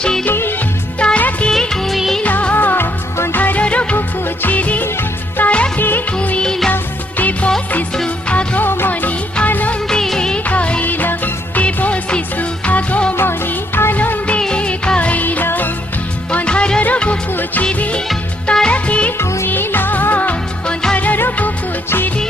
চিরি তারাটি কইলা, অন্ধারর বুকু চিরি তারাটি কইলা, দেব শিশু আগমনী আনন্দে গাইলা, দেব শিশু আগমনী আনন্দে গাইলা। অন্ধারর বুকু চিরি তারাটি কইলা, অন্ধারর বুকু চিরি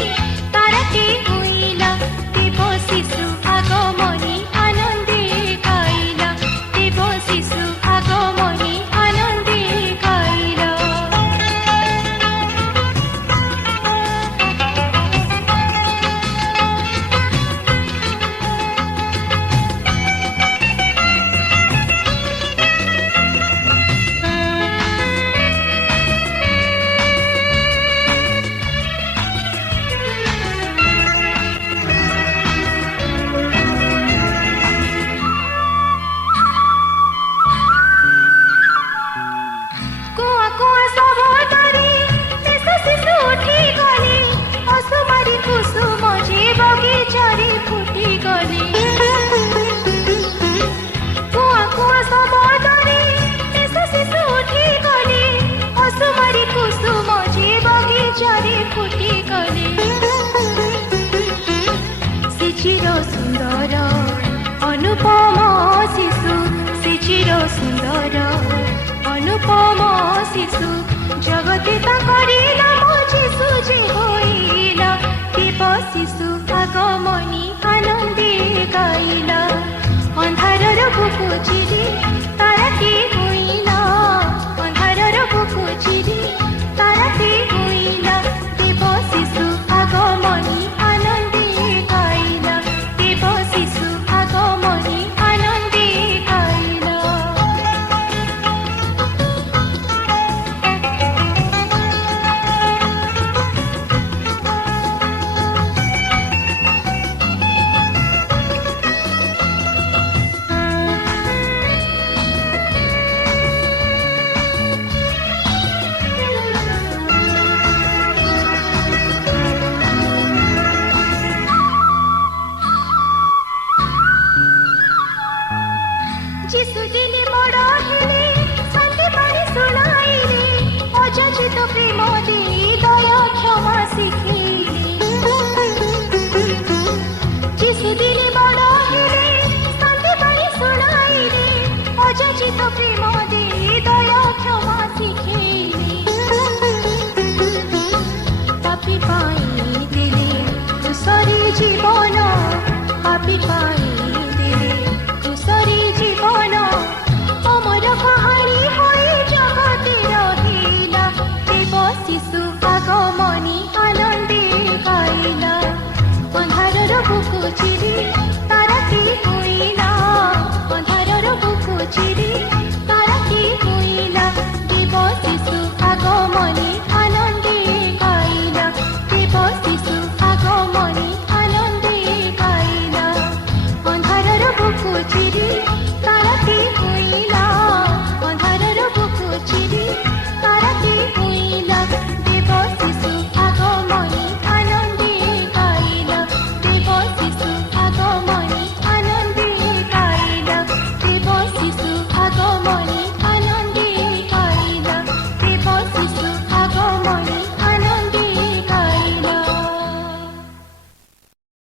তারাটি কইলা, দেব শিশু আগমনী আনন্দে গাইলা, দেব শিশু আগমনী আনন্দে গাইলা। কুয়া কুয়া সবতারি দেশ শিশু উঠি গলি, অসুমারি কুসুম যে বগিচারে ফুটি গলি। কুয়া কুয়া সবতারি দেশ শিশু উঠি গলি, অসুমারি কুসুম যে বগিচারে ফুটি গলি। সে চির সুন্দর অনুপম শিশু, সে চির সুন্দর অনুপম শিশু, জগতে তাকরি নাম যিশু যে হইলা, দেব শিশু আগমনী আনন্দে গাইলা। অন্ধারর বুকু চিরি তারাটি কইলা, অন্ধারর বুকু চিরি তারাটি কইলা, দেব শিশু আগমনী আনন্দে গাইলা, দেব শিশু আগমনী আনন্দে গাইলা। যিশু দিনে বড় হেলে শান্তি বাণী শুনাইলে, অযাচিত প্রেম দেই দয়া ক্ষমা শিখিলে। যিশু দিনে বড় হেলে শান্তি বাণী শুনাইলে, অযাচিত প্রেম দেই দয়া ক্ষমা শিখিলে। পাপী পাই দিলে কুশরী জীবন, পাপী পাই দিলে কুশরী জীবন, অমর কাহানি হয়ে জগতে রহিলা, দেব শিশু আগমনী আনন্দে গাইলা। অন্ধারর বুকু